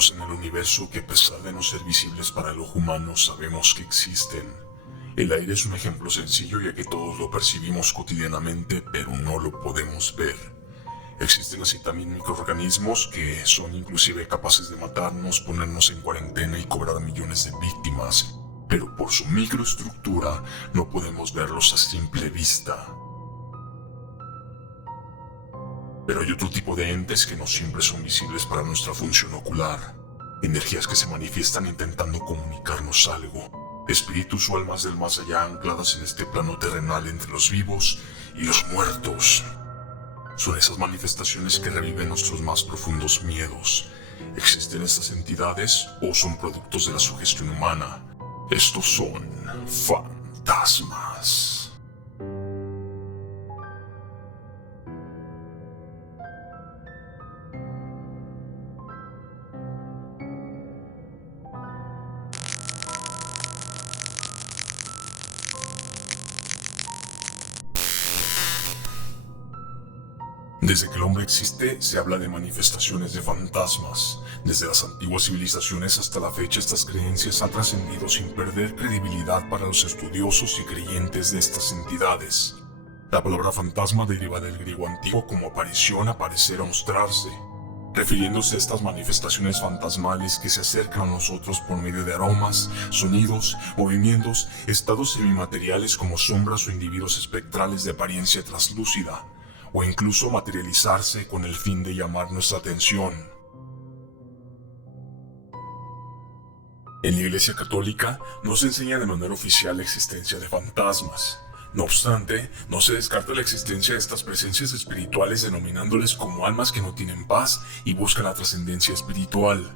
objetos en el universo que, a pesar de no ser visibles para el ojo humano, sabemos que existen. El aire es un ejemplo sencillo, ya que todos lo percibimos cotidianamente, pero no lo podemos ver. Existen así también microorganismos que son inclusive capaces de matarnos, ponernos en cuarentena y cobrar a millones de víctimas, pero por su microestructura no podemos verlos a simple vista. Pero hay otro tipo de entes que no siempre son visibles para nuestra función ocular. Energías que se manifiestan intentando comunicarnos algo. Espíritus o almas del más allá ancladas en este plano terrenal entre los vivos y los muertos. Son esas manifestaciones que reviven nuestros más profundos miedos. ¿Existen estas entidades o son productos de la sugestión humana? Estos son fantasmas. Desde que el hombre existe, se habla de manifestaciones de fantasmas. Desde las antiguas civilizaciones hasta la fecha, estas creencias han trascendido sin perder credibilidad para los estudiosos y creyentes de estas entidades. La palabra fantasma deriva del griego antiguo como aparición, aparecer o mostrarse, refiriéndose a estas manifestaciones fantasmales que se acercan a nosotros por medio de aromas, sonidos, movimientos, estados semimateriales como sombras o individuos espectrales de apariencia traslúcida, o incluso materializarse con el fin de llamar nuestra atención. En la Iglesia Católica no se enseña de manera oficial la existencia de fantasmas. No obstante, no se descarta la existencia de estas presencias espirituales, denominándoles como almas que no tienen paz y buscan la trascendencia espiritual.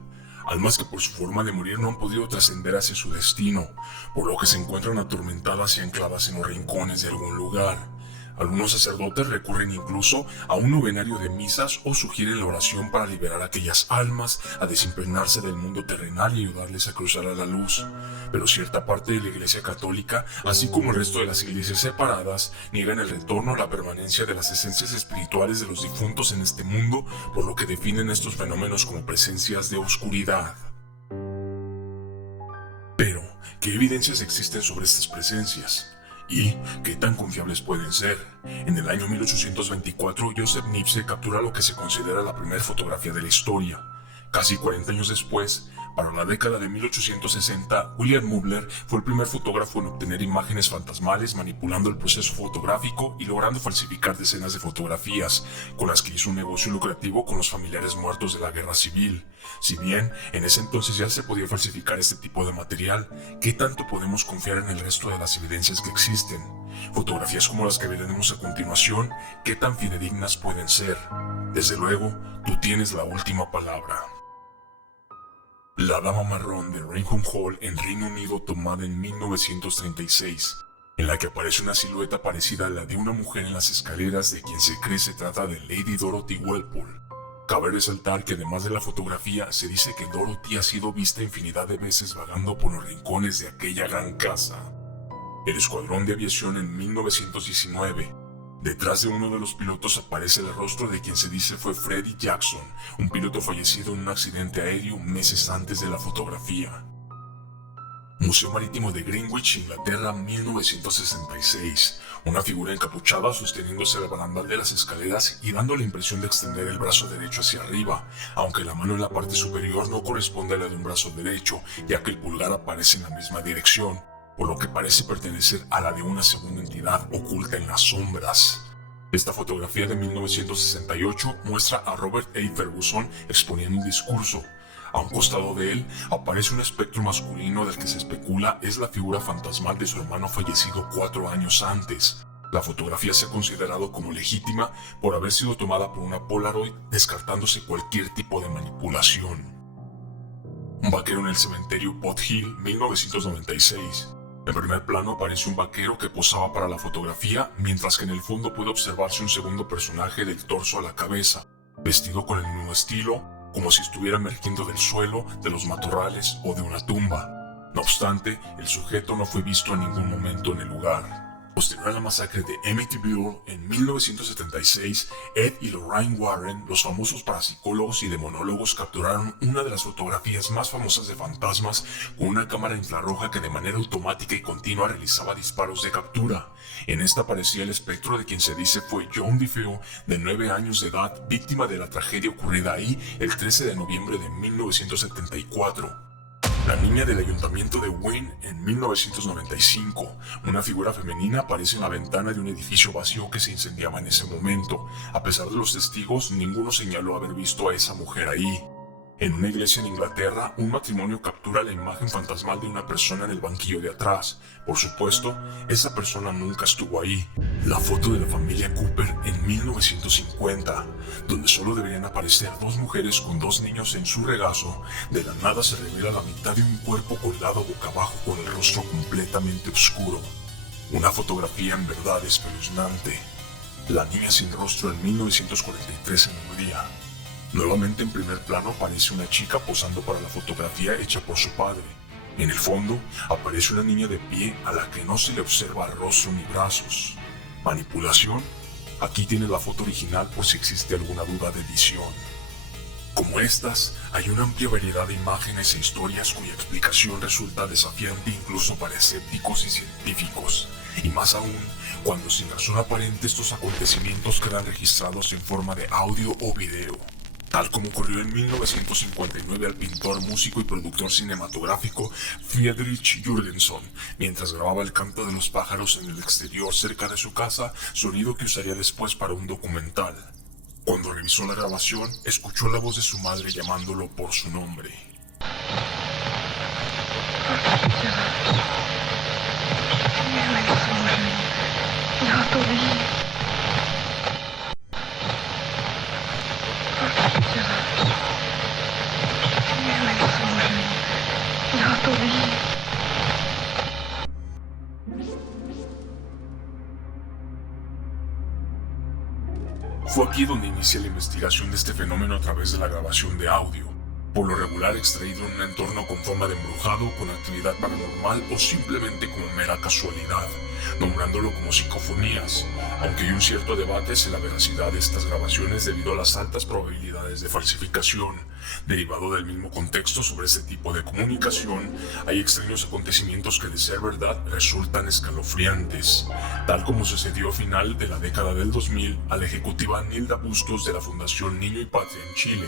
Almas que por su forma de morir no han podido trascender hacia su destino, por lo que se encuentran atormentadas y ancladas en los rincones de algún lugar. Algunos sacerdotes recurren incluso a un novenario de misas o sugieren la oración para liberar a aquellas almas, a desimpregnarse del mundo terrenal y ayudarles a cruzar a la luz. Pero cierta parte de la Iglesia Católica, así como el resto de las iglesias separadas, niegan el retorno o la permanencia de las esencias espirituales de los difuntos en este mundo, por lo que definen estos fenómenos como presencias de oscuridad. Pero, ¿qué evidencias existen sobre estas presencias? ¿Y qué tan confiables pueden ser? En el año 1824, Joseph Niepce captura lo que se considera la primera fotografía de la historia. Casi 40 años después, para la década de 1860, William Mubler fue el primer fotógrafo en obtener imágenes fantasmales, manipulando el proceso fotográfico y logrando falsificar decenas de fotografías, con las que hizo un negocio lucrativo con los familiares muertos de la guerra civil. Si bien en ese entonces ya se podía falsificar este tipo de material, ¿qué tanto podemos confiar en el resto de las evidencias que existen? Fotografías como las que veremos a continuación, ¿qué tan fidedignas pueden ser? Desde luego, tú tienes la última palabra. La Dama Marrón de Rainbow Hall en Reino Unido, tomada en 1936, en la que aparece una silueta parecida a la de una mujer en las escaleras, de quien se cree se trata de Lady Dorothy Walpole. Cabe resaltar que además de la fotografía, se dice que Dorothy ha sido vista infinidad de veces vagando por los rincones de aquella gran casa. El Escuadrón de Aviación en 1919. Detrás de uno de los pilotos aparece el rostro de quien se dice fue Freddie Jackson, un piloto fallecido en un accidente aéreo meses antes de la fotografía. Museo Marítimo de Greenwich, Inglaterra, 1966. Una figura encapuchada sosteniéndose el barandal de las escaleras y dando la impresión de extender el brazo derecho hacia arriba, aunque la mano en la parte superior no corresponde a la de un brazo derecho, ya que el pulgar aparece en la misma dirección, por lo que parece pertenecer a la de una segunda entidad oculta en las sombras. Esta fotografía de 1968 muestra a Robert A. Ferguson exponiendo un discurso. A un costado de él aparece un espectro masculino del que se especula es la figura fantasmal de su hermano fallecido 4 años antes. La fotografía se ha considerado como legítima por haber sido tomada por una Polaroid, descartándose cualquier tipo de manipulación. Un vaquero en el cementerio Pot Hill, 1996. En primer plano aparece un vaquero que posaba para la fotografía, mientras que en el fondo puede observarse un segundo personaje del torso a la cabeza, vestido con el mismo estilo, como si estuviera emergiendo del suelo, de los matorrales o de una tumba. No obstante, el sujeto no fue visto en ningún momento en el lugar. Posterior a la masacre de Amityville en 1976, Ed y Lorraine Warren, los famosos parapsicólogos y demonólogos, capturaron una de las fotografías más famosas de fantasmas con una cámara infrarroja que de manera automática y continua realizaba disparos de captura. En esta aparecía el espectro de quien se dice fue John DeFeo, de 9 años de edad, víctima de la tragedia ocurrida ahí el 13 de noviembre de 1974. La niña del ayuntamiento de Wynne en 1995. Una figura femenina aparece en la ventana de un edificio vacío que se incendiaba en ese momento. A pesar de los testigos, ninguno señaló haber visto a esa mujer ahí. En una iglesia en Inglaterra, un matrimonio captura la imagen fantasmal de una persona en el banquillo de atrás. Por supuesto, esa persona nunca estuvo ahí. La foto de la familia Cooper en 1950, donde solo deberían aparecer 2 mujeres con 2 niños en su regazo, de la nada se revela la mitad de un cuerpo colgado boca abajo con el rostro completamente oscuro. Una fotografía en verdad espeluznante. La niña sin rostro en 1943 en Hungría. Nuevamente en primer plano aparece una chica posando para la fotografía hecha por su padre. En el fondo aparece una niña de pie a la que no se le observa rostro ni brazos. ¿Manipulación? Aquí tiene la foto original por si existe alguna duda de edición. Como estas, hay una amplia variedad de imágenes e historias cuya explicación resulta desafiante incluso para escépticos y científicos. Y más aún, cuando sin razón aparente estos acontecimientos quedan registrados en forma de audio o video. Tal como ocurrió en 1959 al pintor, músico y productor cinematográfico Friedrich Jürgenson, mientras grababa el canto de los pájaros en el exterior cerca de su casa, sonido que usaría después para un documental. Cuando revisó la grabación, escuchó la voz de su madre llamándolo por su nombre. Fue aquí donde inicia la investigación de este fenómeno a través de la grabación de audio, por lo regular extraído en un entorno con forma de embrujado, con actividad paranormal o simplemente como mera casualidad, nombrándolo como psicofonías, aunque hay un cierto debate sobre la veracidad de estas grabaciones debido a las altas probabilidades de falsificación. Derivado del mismo contexto sobre este tipo de comunicación, hay extraños acontecimientos que de ser verdad resultan escalofriantes, tal como sucedió a final de la década del 2000 a la ejecutiva Nilda Bustos de la Fundación Niño y Patria en Chile.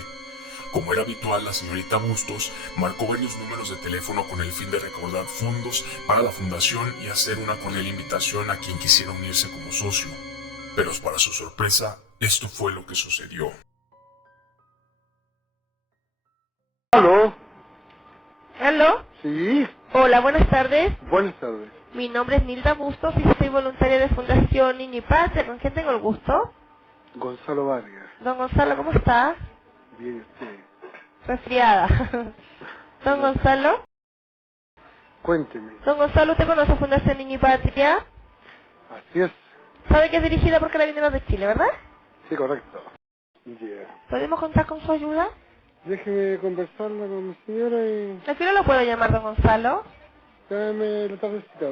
Como era habitual, la señorita Bustos marcó varios números de teléfono con el fin de recaudar fondos para la fundación y hacer una cordial invitación a quien quisiera unirse como socio. Pero para su sorpresa, esto fue lo que sucedió. ¿Aló? ¿Aló? Sí, Hola, buenas tardes. buenas tardes. Mi nombre es Nilda Bustos y soy voluntaria de Fundación Niño y Patria. ¿Con quién tengo el gusto? Gonzalo Vargas. Don Gonzalo, ¿cómo está? Bien, usted. Resfriada. Don Gonzalo. Cuénteme. Don Gonzalo, ¿usted conoce Fundación Niño y Patria? Así es. ¿Sabe que es dirigida por Carabineros de Chile, verdad? Sí, correcto. Ya. ¿Podemos contar con su ayuda? Déjeme conversarla con mi señora y... ¿A qué hora lo puedo llamar, don Gonzalo? Dame la tardecita,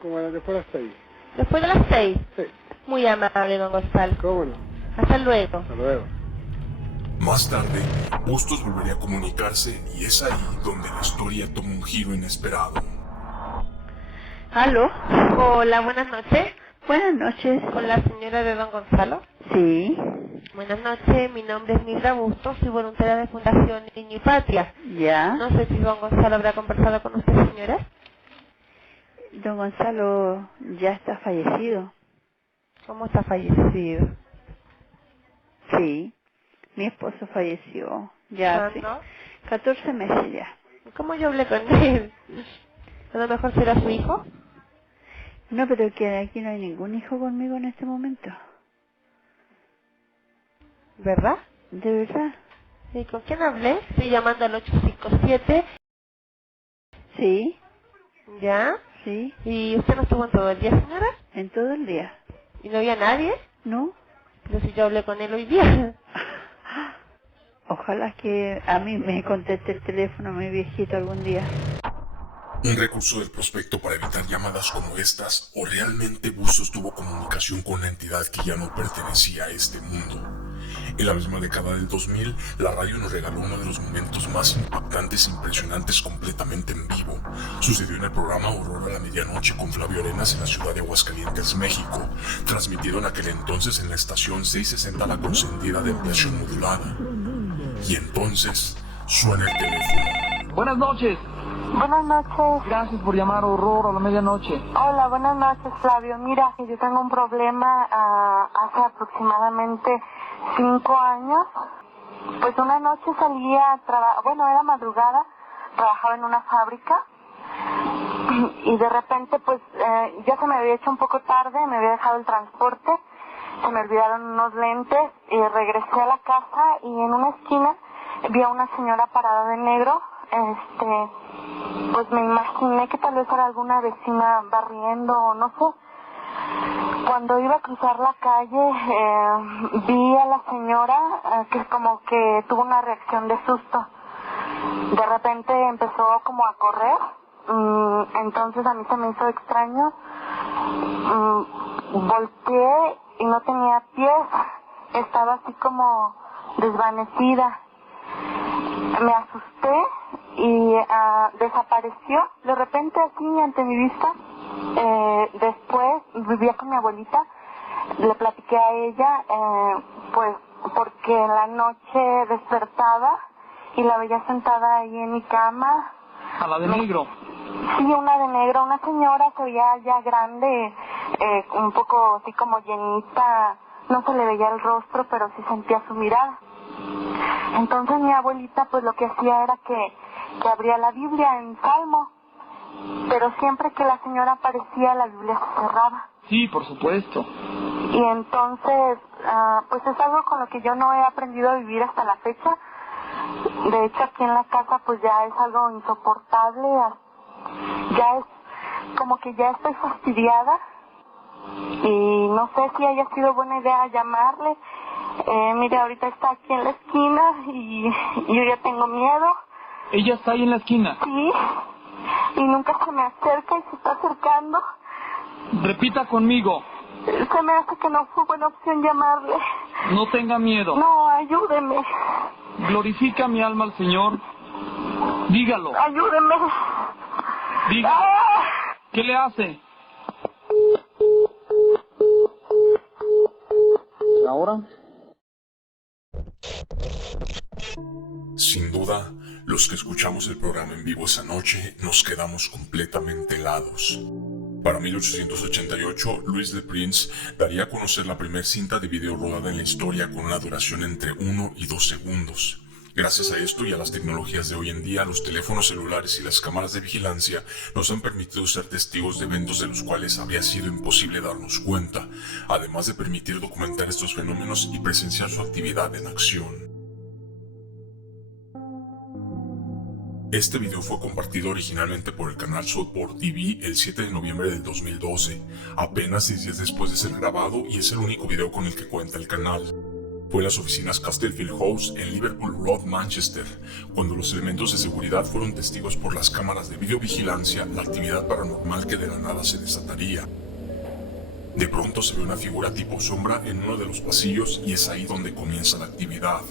como después de las 6. Después de las 6. Sí. Muy amable, don Gonzalo. ¿Cómo no? Hasta luego. Hasta luego. Más tarde, Bustos volvería a comunicarse y es ahí donde la historia toma un giro inesperado. ¿Aló? Hola, buenas noches. Buenas noches. Con la señora de don Gonzalo. Sí, Buenas noches, mi nombre es Nilda Bustos, soy voluntaria de Fundación Niño y Patria. ya. No sé si don Gonzalo habrá conversado con usted, señora. Don Gonzalo ya está fallecido. ¿Cómo está fallecido? Sí, mi esposo falleció ya hace ¿Cuándo? 14 meses ya. ¿Cómo yo hablé con él? A lo mejor será su hijo. No, pero que aquí no hay ningún hijo conmigo en este momento. ¿Verdad? ¿De verdad? ¿Y con quién hablé? Estoy llamando al 857. Sí, ¿Ya? sí, ¿Y usted no estuvo en todo el día, señora? en todo el día. ¿Y no había nadie? ¿No? Pero si yo hablé con él hoy día. Ojalá que a mí me conteste el teléfono mi viejito algún día. Un recurso del prospecto para evitar llamadas como estas, o realmente Bustos tuvo comunicación con la entidad que ya no pertenecía a este mundo. En la misma década del 2000, la radio nos regaló uno de los momentos más impactantes e impresionantes completamente en vivo. Sucedió en el programa Horror a la Medianoche con Flavio Arenas en la ciudad de Aguascalientes, México, transmitido en aquel entonces en la estación 660 La Consentida de ampliación modulada. Y entonces, suena el teléfono. Buenas noches. Buenas noches. Gracias por llamar a Horror a la Medianoche. Hola, buenas noches, Flavio. Mira, yo tengo un problema hace aproximadamente 5 años. Pues una noche salía a trabajar, bueno, era madrugada, trabajaba en una fábrica y de repente pues ya se me había hecho un poco tarde, me había dejado el transporte, se me olvidaron unos lentes y regresé a la casa y en una esquina vi a una señora parada de negro. Pues me imaginé que tal vez era alguna vecina barriendo o no sé. Cuando iba a cruzar la calle, vi a la señora que como que tuvo una reacción de susto. De repente empezó como a correr, entonces a mí se me hizo extraño. Volteé y no tenía pies, estaba así como desvanecida. Me asusté y desapareció de repente así ante mi vista. Después vivía con mi abuelita, le platiqué a ella, pues porque en la noche despertaba y la veía sentada ahí en mi cama. ¿A la de negro? Sí, una de negro, una señora, se veía ya grande, un poco así como llenita, no se le veía el rostro, pero sí sentía su mirada. Entonces mi abuelita pues lo que hacía era que abría la Biblia en Salmo, pero siempre que la señora aparecía la Biblia se cerraba. Sí, por supuesto. Y entonces pues es algo con lo que yo no he aprendido a vivir hasta la fecha. De hecho aquí en la casa pues ya es algo insoportable, ya es como que ya estoy fastidiada y no sé si haya sido buena idea llamarle. Mire, ahorita está aquí en la esquina y yo ya tengo miedo. ¿Ella está ahí en la esquina? Sí, y nunca se me acerca y se está acercando. Repita conmigo. Se me hace que no fue buena opción llamarle. No tenga miedo. No, ayúdeme. Glorifica mi alma al Señor. Dígalo. Ayúdeme. Dígalo. ¡Ah! ¿Qué le hace? ¿Ahora? Sin duda, los que escuchamos el programa en vivo esa noche nos quedamos completamente helados. Para 1888, Louis Le Prince daría a conocer la primera cinta de video rodada en la historia con una duración entre 1 y 2 segundos. Gracias a esto y a las tecnologías de hoy en día, los teléfonos celulares y las cámaras de vigilancia nos han permitido ser testigos de eventos de los cuales habría sido imposible darnos cuenta, además de permitir documentar estos fenómenos y presenciar su actividad en acción. Este video fue compartido originalmente por el canal Southport TV el 7 de noviembre del 2012, apenas 6 días después de ser grabado, y es el único video con el que cuenta el canal. Fue en las oficinas Castlefield House en Liverpool Road, Manchester, cuando los elementos de seguridad fueron testigos por las cámaras de videovigilancia la actividad paranormal que de la nada se desataría. De pronto se ve una figura tipo sombra en uno de los pasillos y es ahí donde comienza la actividad.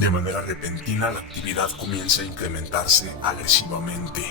De manera repentina, la actividad comienza a incrementarse agresivamente.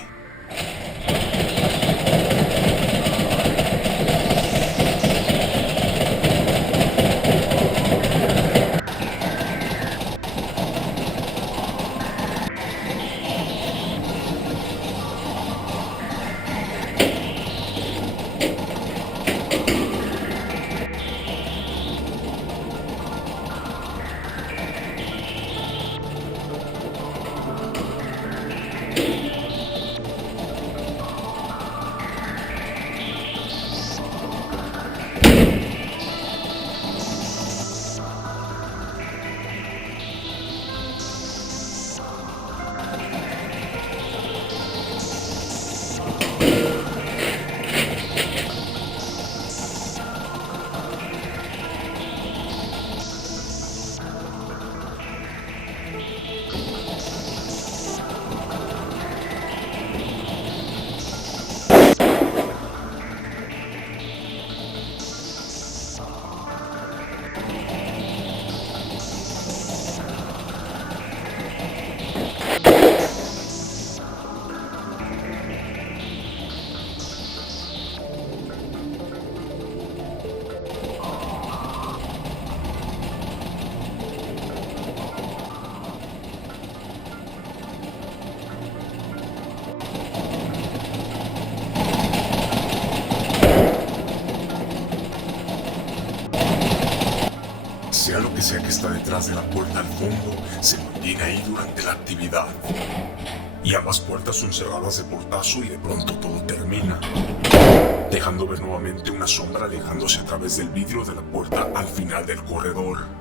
Sea lo que sea que está detrás de la puerta al fondo, se mantiene ahí durante la actividad. Y ambas puertas son cerradas de portazo y de pronto todo termina, dejando ver nuevamente una sombra alejándose a través del vidrio de la puerta al final del corredor.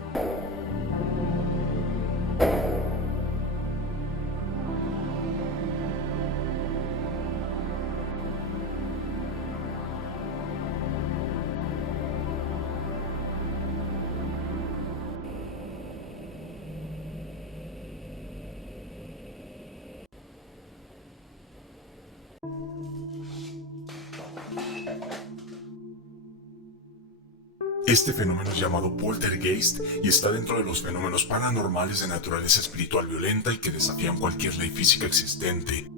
Este fenómeno es llamado poltergeist y está dentro de los fenómenos paranormales de naturaleza espiritual violenta y que desafían cualquier ley física existente.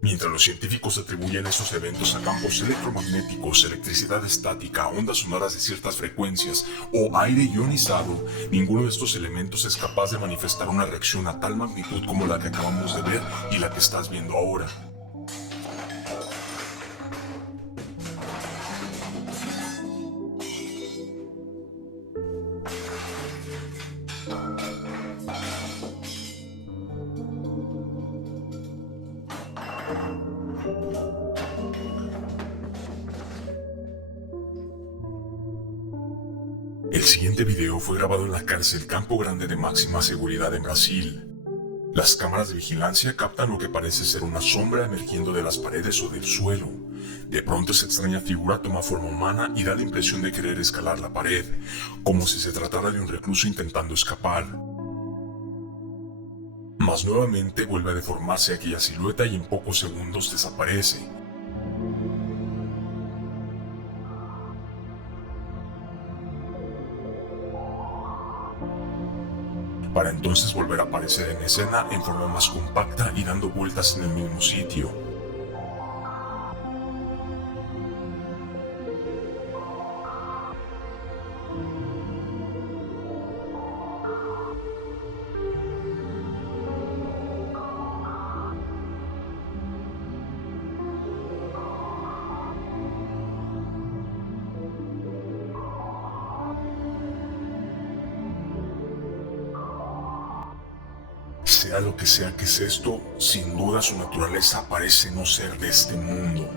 Mientras los científicos atribuyen esos eventos a campos electromagnéticos, electricidad estática, ondas sonoras de ciertas frecuencias o aire ionizado, ninguno de estos elementos es capaz de manifestar una reacción a tal magnitud como la que acabamos de ver y la que estás viendo ahora. El siguiente video fue grabado en la cárcel Campo Grande de máxima seguridad en Brasil. Las cámaras de vigilancia captan lo que parece ser una sombra emergiendo de las paredes o del suelo. De pronto esa extraña figura toma forma humana y da la impresión de querer escalar la pared, como si se tratara de un recluso intentando escapar. Mas nuevamente vuelve a deformarse aquella silueta y en pocos segundos desaparece. Para entonces volver a aparecer en escena en forma más compacta y dando vueltas en el mismo sitio. Sea lo que sea que es esto, sin duda su naturaleza parece no ser de este mundo.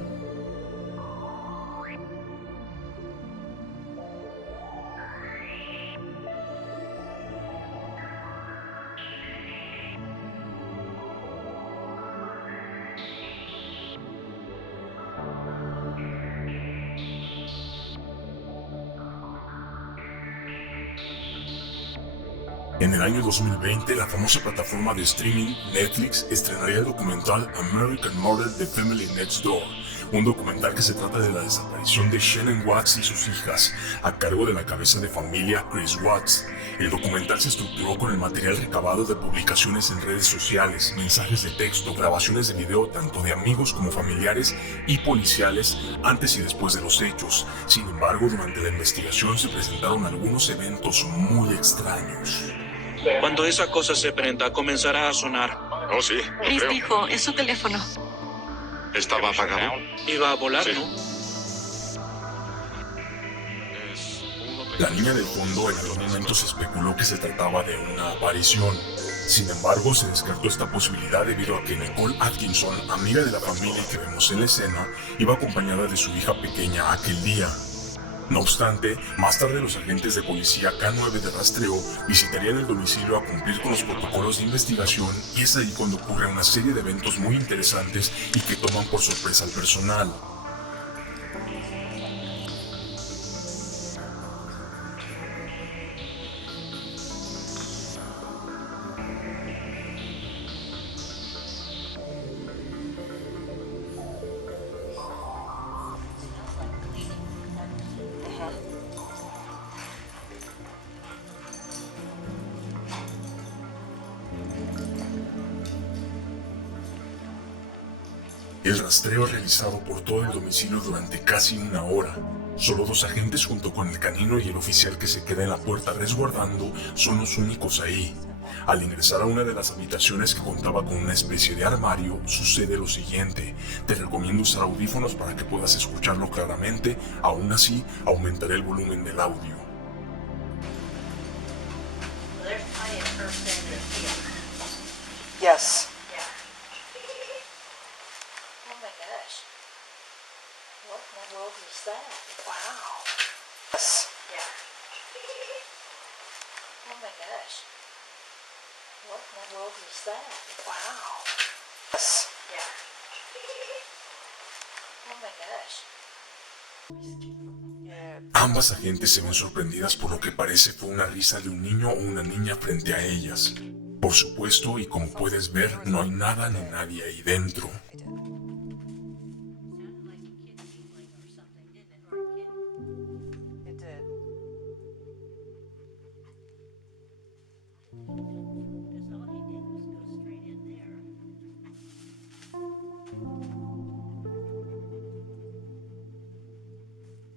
En el año 2020, la famosa plataforma de streaming Netflix estrenaría el documental American Murder: The Family Next Door, un documental que se trata de la desaparición de Shannon Watts y sus hijas, a cargo de la cabeza de familia Chris Watts. El documental se estructuró con el material recabado de publicaciones en redes sociales, mensajes de texto, grabaciones de video tanto de amigos como familiares y policiales antes y después de los hechos. Sin embargo, durante la investigación se presentaron algunos eventos muy extraños. Cuando esa cosa se prenda, comenzará a sonar. Oh, sí. Chris dijo, es su teléfono. ¿Estaba apagado? Iba a volar, Sí. ¿no? La niña del fondo en algún momento se especuló que se trataba de una aparición. Sin embargo, se descartó esta posibilidad debido a que Nicole Atkinson, amiga de la familia que vemos en la escena, iba acompañada de su hija pequeña aquel día. No obstante, más tarde los agentes de policía K9 de rastreo visitarían el domicilio a cumplir con los protocolos de investigación y es ahí cuando ocurre una serie de eventos muy interesantes y que toman por sorpresa al personal. El rastreo realizado por todo el domicilio durante casi una hora. Solo 2 agentes junto con el canino y el oficial que se queda en la puerta resguardando son los únicos ahí. Al ingresar a una de las habitaciones que contaba con una especie de armario, sucede lo siguiente. Te recomiendo usar audífonos para que puedas escucharlo claramente, aún así aumentaré el volumen del audio. Yes. Oh my gosh. What in the world is that? Wow. Yes. Yeah. Oh my gosh. What in the world is that? Wow. Yes. Yeah. Oh my gosh. Ambas agentes se ven sorprendidas por lo que parece fue una risa de un niño o una niña frente a ellas. Por supuesto, y como puedes ver, no hay nada ni nadie ahí dentro.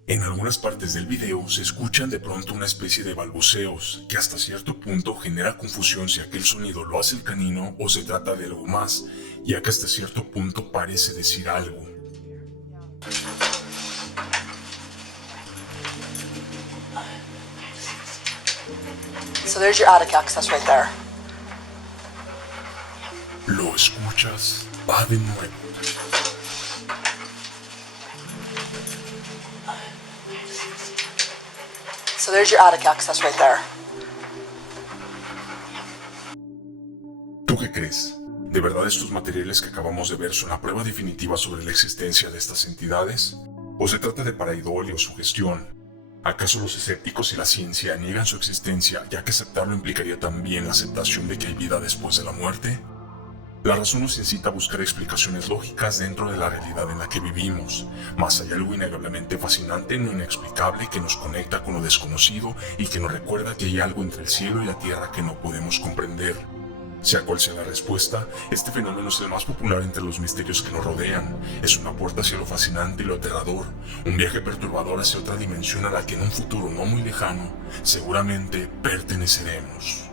En algunas partes del video se escuchan de pronto una especie de balbuceos que hasta cierto punto genera confusión si aquel sonido lo hace el canino o se trata de algo más, ya que hasta cierto punto parece decir algo. So there's your attic access right there. Lo escuchas, va de nuevo. So there's your attic access right there. ¿Tú qué crees? ¿De verdad estos materiales que acabamos de ver son la prueba definitiva sobre la existencia de estas entidades? ¿O se trata de pareidolia o sugestión? ¿Acaso los escépticos y la ciencia niegan su existencia, ya que aceptarlo implicaría también la aceptación de que hay vida después de la muerte? La razón nos incita a buscar explicaciones lógicas dentro de la realidad en la que vivimos, mas hay algo innegablemente fascinante no inexplicable que nos conecta con lo desconocido y que nos recuerda que hay algo entre el cielo y la tierra que no podemos comprender. Sea cual sea la respuesta, este fenómeno es el más popular entre los misterios que nos rodean. Es una puerta hacia lo fascinante y lo aterrador, un viaje perturbador hacia otra dimensión a la que en un futuro no muy lejano seguramente perteneceremos.